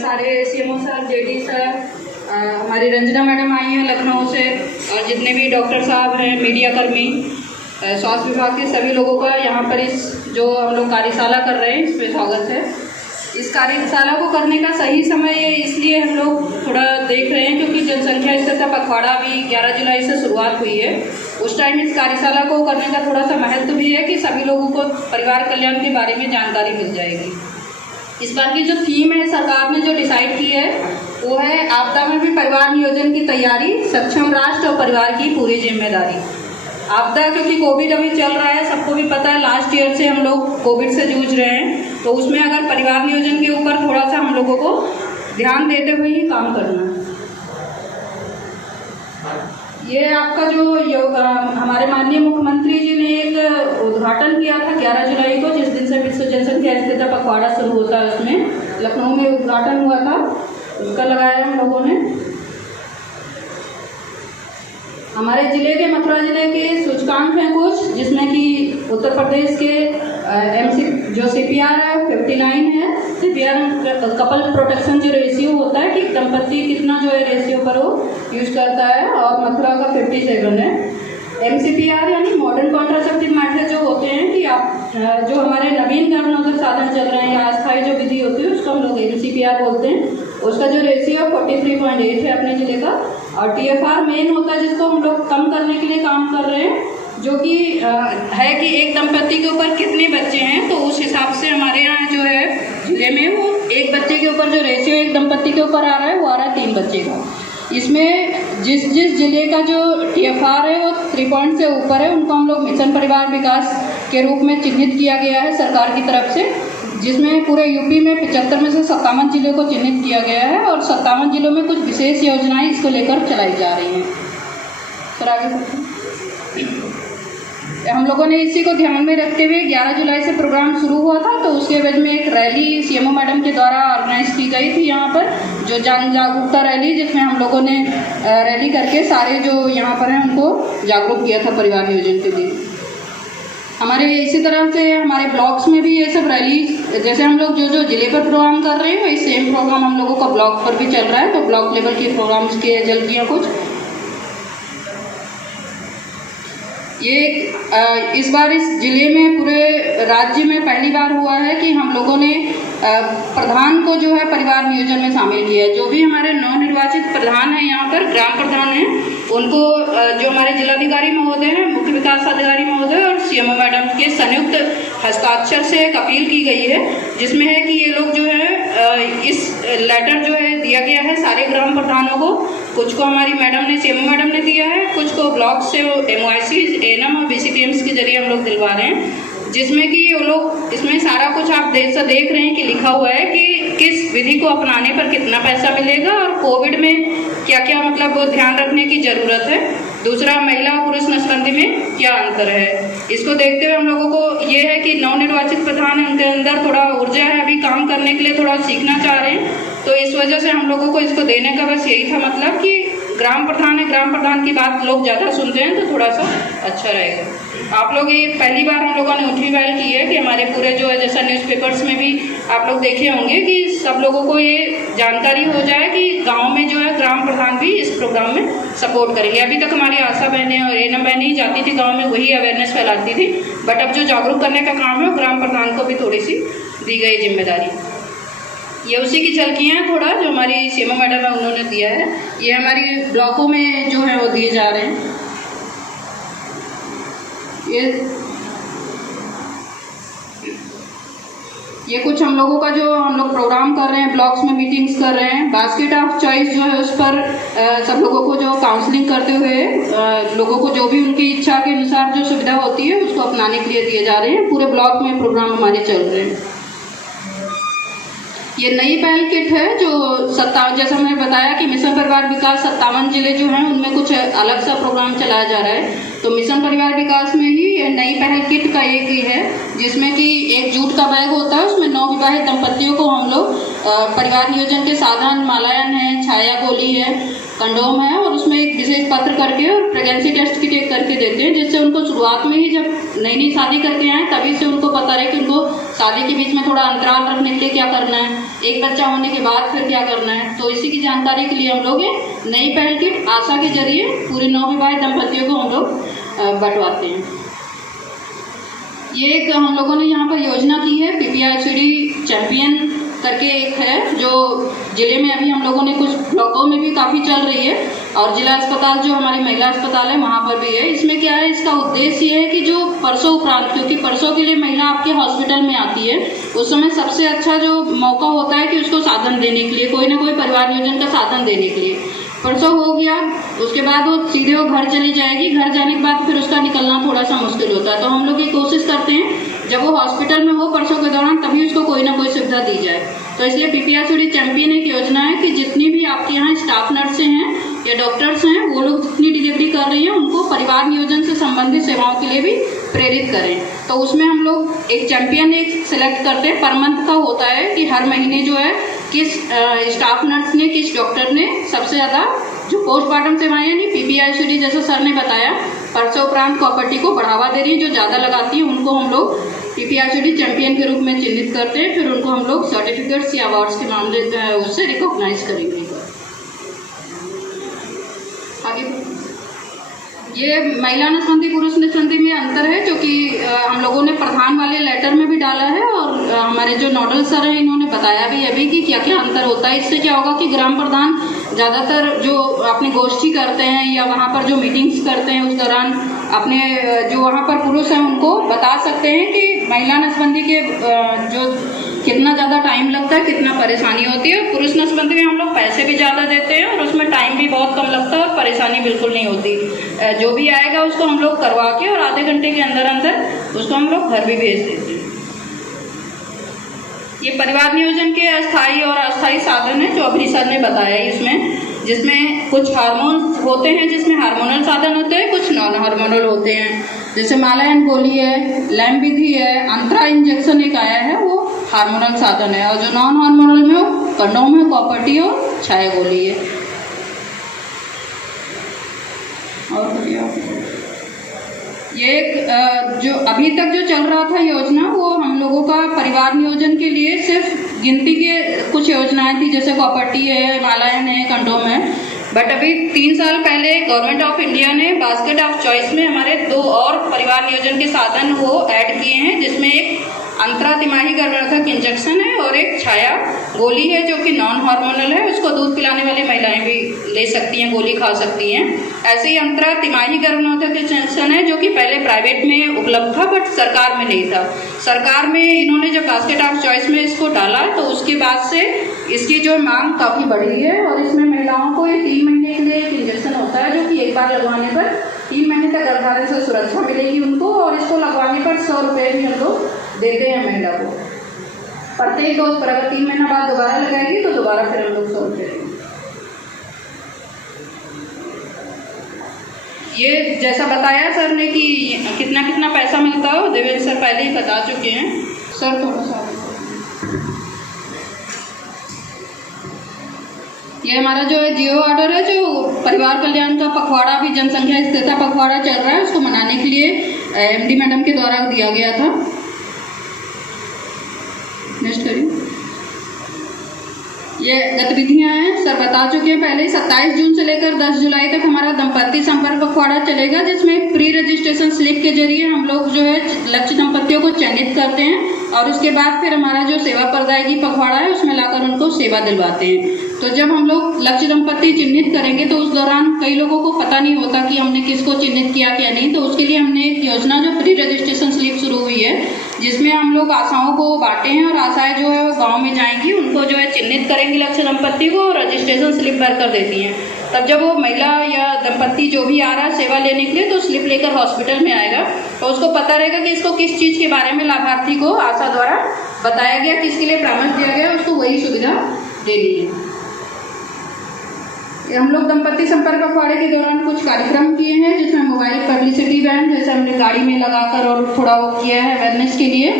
सारे CMO sir, JD sir, हमारी Ranjana madam आई हैं लखनऊ से, और जितने भी डॉक्टर साहब हैं, मीडिया कर्मी, स्वास्थ्य विभाग के सभी लोगों का यहाँ पर इस जो हम लोग कार्यशाला कर रहे हैं इसमें स्वागत है। इस कार्यशाला को करने का सही समय इसलिए हम लोग थोड़ा देख रहे हैं क्योंकि जनसंख्या स्थिरता पखवाड़ा भी 11 जुलाई से शुरुआत हुई है। उस टाइम इस कार्यशाला को करने का थोड़ा सा महत्व भी है कि सभी लोगों को परिवार कल्याण के बारे में जानकारी मिल जाएगी। इस बार की जो थीम है सरकार ने जो डिसाइड की है वो है आपदा में भी परिवार नियोजन की तैयारी, सक्षम राष्ट्र और परिवार की पूरी जिम्मेदारी। आपदा क्योंकि कोविड अभी चल रहा है, सबको भी पता है, लास्ट ईयर से हम लोग कोविड से जूझ रहे हैं, तो उसमें अगर परिवार नियोजन के ऊपर थोड़ा सा हम लोगों को ध्यान देते हुए ही काम करना है। ये आपका जो हमारे माननीय मुख्यमंत्री जी ने एक उद्घाटन किया था 11 जुलाई को, जिस दिन से विश्व जनसंख्या स्थिरता पखवाड़ा शुरू होता है, उसमें लखनऊ में उद्घाटन हुआ था, उसका लगाया हम लोगों ने। हमारे ज़िले के मथुरा ज़िले के सूचकांक हैं कुछ, जिसमें कि उत्तर प्रदेश के जो CPR है 59 है। CPR कपल प्रोटेक्शन जो रेशियो होता है कि दंपति कितना जो है रेशियो पर वो यूज करता है, और मथुरा का 57 है। MCPR यानी मॉडर्न कॉन्ट्रासेप्टिव मेथड जो होते हैं कि आप जो हमारे नवीन गर्भनिरोधक साधन चल रहे हैं या अस्थायी जो विधि होती है उसको हम लोग MCPR बोलते हैं। उसका जो रेशियो 43.8 है अपने ज़िले का। और TFR मेन होता है जिसको हम लोग कम करने के लिए काम कर रहे हैं, जो कि है कि एक दंपति के ऊपर कितने बच्चे हैं, तो उस हिसाब से हमारे यहाँ जो है जिले में वो एक बच्चे के ऊपर जो रेशियो एक दंपति के ऊपर आ रहा है वो आ रहा है 3 बच्चे का। इसमें जिस जिले का जो TFR है वो 3 पॉइंट से ऊपर है, उनको हम लोग मिशन परिवार विकास के रूप में चिन्हित किया गया है सरकार की तरफ से, जिसमें पूरे यूपी में 75 में से 57 जिलों को चिन्हित किया गया है, और 57 जिलों में कुछ विशेष योजनाएं इसको लेकर चलाई जा रही हैं। सर आगे हम लोगों ने इसी को ध्यान में रखते हुए 11 जुलाई से प्रोग्राम शुरू हुआ था, तो उसके एवज में एक रैली सीएमओ मैडम के द्वारा ऑर्गेनाइज की गई थी यहाँ पर, जो जन जागरूकता रैली, जिसमें हम लोगों ने रैली करके सारे जो यहाँ पर हैं उनको जागरूक किया था परिवार नियोजन के लिए। हमारे इसी तरह से हमारे ब्लॉक्स में भी ये सब रैली, जैसे हम लोग जो जिले पर प्रोग्राम कर रहे हैं वही सेम प्रोग्राम हम लोगों का ब्लॉक पर भी चल रहा है, तो ब्लॉक लेवल के प्रोग्राम्स के झलकियाँ कुछ ये इस बार इस जिले में पूरे राज्य में पहली बार हुआ है कि हम लोगों ने प्रधान को जो है परिवार नियोजन में शामिल किया है। जो भी हमारे नवनिर्वाचित प्रधान हैं यहाँ पर, ग्राम प्रधान हैं, उनको जो हमारे जिलाधिकारी महोदय हैं, मुख्य विकास अधिकारी महोदय और सीएमओ मैडम के संयुक्त हस्ताक्षर से एक अपील की गई है, जिसमें है कि ये लोग जो है इस लेटर जो है दिया गया है सारे ग्राम प्रधानों को, कुछ को हमारी मैडम ने, सीएमओ मैडम ने दिया है, कुछ को ब्लॉक से MOIC, ANM और BCPMs के जरिए हम लोग दिलवा रहे हैं, जिसमें कि वो लोग इसमें सारा कुछ आप देख रहे हैं कि लिखा हुआ है कि किस विधि को अपनाने पर कितना पैसा मिलेगा और कोविड में क्या क्या मतलब ध्यान रखने की ज़रूरत है। दूसरा, महिला और पुरुष नसबंदी में क्या अंतर है। इसको देखते हुए हम लोगों को ये है कि नवनिर्वाचित प्रधान है, उनके अंदर थोड़ा ऊर्जा है, अभी काम करने के लिए थोड़ा सीखना चाह रहे हैं, तो इस वजह से हम लोगों को इसको देने का बस यही था, मतलब कि ग्राम प्रधान है, ग्राम प्रधान की बात लोग ज़्यादा सुनते हैं तो थोड़ा सा अच्छा रहेगा। आप लोग ये पहली बार हम लोगों ने उठी पहल की है कि हमारे पूरे जो है जैसा न्यूज़पेपर्स में भी आप लोग देखे होंगे कि सब लोगों को ये जानकारी हो जाए कि गांव में जो है ग्राम प्रधान भी इस प्रोग्राम में सपोर्ट करेंगे। अभी तक हमारी आशा बहनें और ANM बहनें ही जाती थी गाँव में, वही अवेयरनेस फैलाती थी, बट अब जो जागरूक करने का काम है वो ग्राम प्रधान को भी थोड़ी सी दी गई जिम्मेदारी। ये उसी की झलकियाँ हैं थोड़ा, जो हमारी सीएमओ मैडम है उन्होंने दिया है, ये हमारी ब्लॉकों में जो है वो दिए जा रहे हैं। ये कुछ हम लोगों का जो हम लोग प्रोग्राम कर रहे हैं, ब्लॉक्स में मीटिंग्स कर रहे हैं, बास्केट ऑफ चॉइस जो है उस पर सब लोगों को जो काउंसलिंग करते हुए लोगों को जो भी उनकी इच्छा के अनुसार जो सुविधा होती है उसको अपनाने के लिए दिए जा रहे हैं। पूरे ब्लॉक में प्रोग्राम हमारे चल रहे हैं। ये नई पहल किट है जो 57, जैसा मैंने बताया कि मिशन परिवार विकास 57 जिले जो हैं उनमें कुछ अलग सा प्रोग्राम चलाया जा रहा है, तो मिशन परिवार विकास में ही ये नई पहल किट का एक ही है, जिसमें कि एक जूट का बैग होता है, उसमें 9 विवाहित दंपतियों को हम लोग परिवार नियोजन के साधन, मालायन है, छाया गोली है, कंडोम है और उसमें एक विशेष पत्र करके और प्रेगनेंसी टेस्ट किट करके देते हैं, जिससे उनको शुरुआत में ही जब नई नई शादी करके आए तभी से उनको पता रहे कि उनको शादी के बीच में थोड़ा अंतराल रखने के लिए क्या करना है, एक बच्चा होने के बाद फिर क्या करना है। तो इसी की जानकारी के लिए हम लोग ये नई पहल किट आशा के जरिए पूरे नवविवाहित दंपतियों को हम लोग बंटवाते हैं। ये एक हम लोगों ने यहाँ पर योजना की है, PPICD चैंपियन करके एक है, जो ज़िले में अभी हम लोगों ने कुछ ब्लॉकों में भी काफ़ी चल रही है और जिला अस्पताल जो हमारी महिला अस्पताल है वहाँ पर भी है। इसमें क्या है, इसका उद्देश्य ये है कि जो प्रसव उपरांत, क्योंकि प्रसव के लिए महिला आपके हॉस्पिटल में आती है, उस समय सबसे अच्छा जो मौका होता है कि उसको साधन देने के लिए, कोई ना कोई परिवार नियोजन का साधन देने के लिए। प्रसव हो गया, उसके बाद वो सीधे वो घर चली जाएगी, घर जाने के बाद फिर उसका निकलना थोड़ा सा मुश्किल होता है। तो हम लोग ये कोशिश करते हैं जब वो हॉस्पिटल में हो प्रसव के दौरान तभी उसको कोई ना कोई सुविधा दी जाए। तो इसलिए PPICD चैंपियन एक योजना है कि जितनी भी आपके यहाँ स्टाफ नर्सें हैं या डॉक्टर्स हैं, वो लोग जितनी डिलीवरी कर रही हैं उनको परिवार नियोजन से संबंधित सेवाओं के लिए भी प्रेरित करें। तो उसमें हम लोग एक चैंपियन एक सिलेक्ट करते हैं, पर मंथ का होता है कि हर महीने जो है किस स्टाफ नर्स ने, किस डॉक्टर ने सबसे ज़्यादा जो पोस्टमार्टम सेवाएं यानी PPICD जैसे सर ने बताया प्रसव उपरांत प्रॉपर्टी को बढ़ावा दे रही है, जो ज़्यादा लगाती है उनको हम लोग PPICD चैंपियन के रूप में चिन्हित करते हैं। फिर उनको हम लोग सर्टिफिकेट्स या अवार्ड्स के मामले उससे रिकॉग्नाइज करेंगे। आगे ये महिला नसबंदी पुरुष नसबंदी में अंतर है, जो कि हम लोगों ने प्रधान वाले लेटर में भी डाला है और हमारे जो नोडल सर हैं इन्होंने बताया भी अभी कि क्या क्या अंतर होता है। इससे क्या होगा कि ग्राम प्रधान ज़्यादातर जो अपनी गोष्ठी करते हैं या वहाँ पर जो मीटिंग्स करते हैं उस दौरान अपने जो वहाँ पर पुरुष हैं उनको बता सकते हैं कि महिला नसबंदी के जो कितना ज़्यादा टाइम लगता है, कितना परेशानी होती है। पुरुष नसबंदी में हम लोग पैसे भी ज़्यादा देते हैं और उसमें टाइम भी बहुत कम लगता है और परेशानी बिल्कुल नहीं होती। जो भी आएगा उसको हम लोग करवा के और आधे घंटे के अंदर अंदर उसको हम लोग घर भी भेज देते हैं। ये परिवार नियोजन के अस्थायी और अस्थायी साधन है जो अभी सर ने बताया इसमें, जिसमें कुछ हार्मोन होते हैं, जिसमें हार्मोनल साधन होते हैं, कुछ नॉन हार्मोनल होते हैं। जैसे मालायन गोली है, लैम विधि है, अंतरा इंजेक्शन एक आया है, वो हार्मोनल साधन है। और जो नॉन हार्मोनल में वो कंडोम है, कॉपर्टी और छाया गोली है। और ये जो अभी तक जो चल रहा था योजना, वो हम लोगों का परिवार नियोजन के लिए सिर्फ गिनती के कुछ योजनाएं थी, जैसे कॉपर्टी है, मालायन है, कंडोम है। बट अभी 3 साल पहले गवर्नमेंट ऑफ इंडिया ने बास्केट ऑफ चॉइस में हमारे 2 और परिवार नियोजन के साधन वो ऐड किए हैं, जिसमें एक अंतरा तिमाही गर्भनिरोधक इंजेक्शन है और एक छाया गोली है जो कि नॉन हार्मोनल है। उसको दूध पिलाने वाली महिलाएं भी ले सकती हैं, गोली खा सकती हैं। ऐसे ही अंतरा तिमाही गर्भनिरोधक इंजेक्शन है जो कि पहले प्राइवेट में उपलब्ध था बट सरकार में नहीं था। सरकार में इन्होंने जब बास्केट ऑफ चॉइस में इसको डाला तो उसके बाद से इसकी जो मांग काफ़ी बढ़ी है और इसमें महिलाओं को ये 3 महीने के लिए एक इंजेक्शन होता है जो कि एक बार लगवाने पर 3 महीने तक गर्भधारण से सुरक्षा मिलेगी उनको, और इसको लगवाने पर 100 रुपये भी हम लोग देते हैं महिला को प्रत्येक डोज पर। अगर 3 महीना बाद दोबारा लगाएगी तो दोबारा फिर हम लोग 100 रुपये देंगे। ये जैसा बताया सर ने कि कितना कितना पैसा मिलता है, देवेंद्र सर पहले ही बता चुके हैं। सर थोड़ा सा ये हमारा जो है जियो ऑर्डर है, जो परिवार कल्याण का पखवाड़ा भी जनसंख्या स्थिरता पखवाड़ा चल रहा है, उसको मनाने के लिए MD मैडम के द्वारा दिया गया था। नेक्स्ट करिए। ये गतिविधियां हैं, सर बता चुके हैं पहले। 27 जून से लेकर 10 जुलाई तक हमारा दंपति संपर्क पखवाड़ा चलेगा, जिसमें प्री रजिस्ट्रेशन स्लिप के जरिए हम लोग जो है लक्ष्य दंपतियों को चयनित करते हैं और उसके बाद फिर हमारा जो सेवा प्रदायगी पखवाड़ा है उसमें लाकर उनको सेवा दिलवाते हैं। तो जब हम लोग लक्ष्य दंपति चिन्हित करेंगे तो उस दौरान कई लोगों को पता नहीं होता कि हमने किसको चिन्हित किया क्या नहीं, तो उसके लिए हमने एक योजना जो प्री रजिस्ट्रेशन स्लिप शुरू हुई है, जिसमें हम लोग आशाओं को बांटे हैं और आशाएं जो है वो गाँव में जाएंगी, उनको जो है चिन्हित करेंगी लक्ष्य दंपति को, रजिस्ट्रेशन स्लिप भर कर देती हैं। तब जब वो महिला या दंपति जो भी आ रहा है सेवा लेने के लिए तो स्लिप लेकर हॉस्पिटल में आएगा और उसको पता रहेगा कि इसको किस चीज़ के बारे में लाभार्थी को आशा द्वारा बताया गया, किसके लिए परामर्श दिया गया, उसको वही सुविधा देनी है। हम लोग दंपति संपर्क पखवाड़े के दौरान कुछ कार्यक्रम किए हैं, जिसमें मोबाइल पब्लिसिटी वैन जैसे हमने गाड़ी में लगाकर और थोड़ा वो किया है अवेयरनेस के लिए।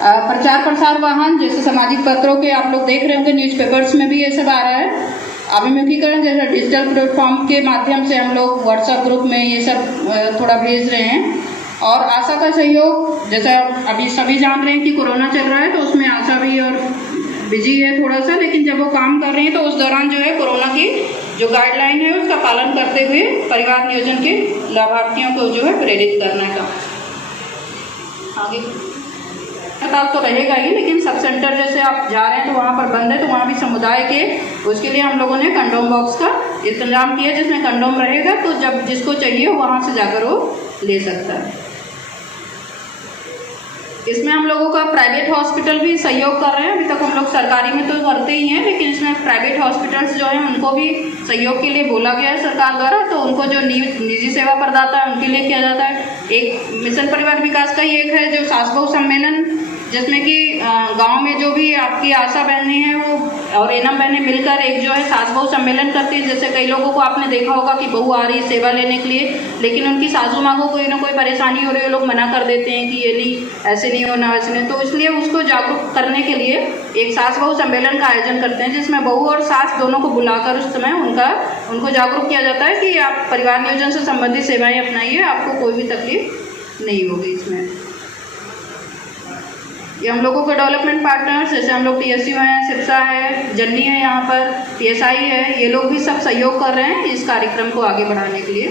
प्रचार प्रसार वाहन जैसे सामाजिक पत्रों के आप लोग देख रहे होंगे, न्यूज़पेपर्स में भी ये सब आ रहा है। अभिमुखीकरण, जैसे डिजिटल प्लेटफॉर्म के माध्यम से हम लोग व्हाट्सएप ग्रुप में ये सब थोड़ा भेज रहे हैं। और आशा का सहयोग, जैसे अभी सभी जान रहे हैं कि कोरोना चल रहा है, तो उसमें आशा भी और बिजी है थोड़ा सा, लेकिन जब वो काम कर रहे हैं तो उस दौरान जो है कोरोना की जो गाइडलाइन है उसका पालन करते हुए परिवार नियोजन के लाभार्थियों को जो है प्रेरित करने का। आगे ताब तो रहेगा ही, लेकिन सब सेंटर जैसे आप जा रहे हैं तो वहाँ पर बंद है, तो वहाँ भी समुदाय के उसके लिए हम लोगों ने कंडोम बॉक्स का इंतजाम किया, जिसमें कंडोम रहेगा, तो जब जिसको चाहिए वहाँ से जाकर वो ले सकता है। इसमें हम लोगों का प्राइवेट हॉस्पिटल भी सहयोग कर रहे हैं। अभी तक हम लोग सरकारी में तो करते ही हैं, लेकिन इसमें प्राइवेट हॉस्पिटल्स जो हैं उनको भी सहयोग के लिए बोला गया है सरकार द्वारा, तो उनको जो निजी सेवा प्रदाता है उनके लिए किया जाता है। एक मिशन परिवार विकास का ही एक है जो सास बहू सम्मेलन, जिसमें कि गांव में जो भी आपकी आशा बहनें हैं वो और एनम बहनें मिलकर एक जो है सास बहू सम्मेलन करती है। जैसे कई लोगों को आपने देखा होगा कि बहू आ रही है सेवा लेने के लिए, लेकिन उनकी सासू माँ को कोई ना कोई परेशानी हो रही है, लोग मना कर देते हैं कि ये नहीं, ऐसे नहीं होना, वैसे नहीं। तो इसलिए उसको जागरूक करने के लिए एक सास बहू सम्मेलन का आयोजन करते हैं, जिसमें बहू और सास दोनों को बुलाकर उस समय उनको जागरूक किया जाता है कि आप परिवार नियोजन से संबंधित सेवाएँ अपनाइए, आपको कोई भी तकलीफ नहीं होगी इसमें। ये हम लोगों के डेवलपमेंट पार्टनर्स, जैसे हम लोग TSU हैं, सिप्सा है, जन्नी है, यहाँ पर PSI है, ये लोग भी सब सहयोग कर रहे हैं इस कार्यक्रम को आगे बढ़ाने के लिए।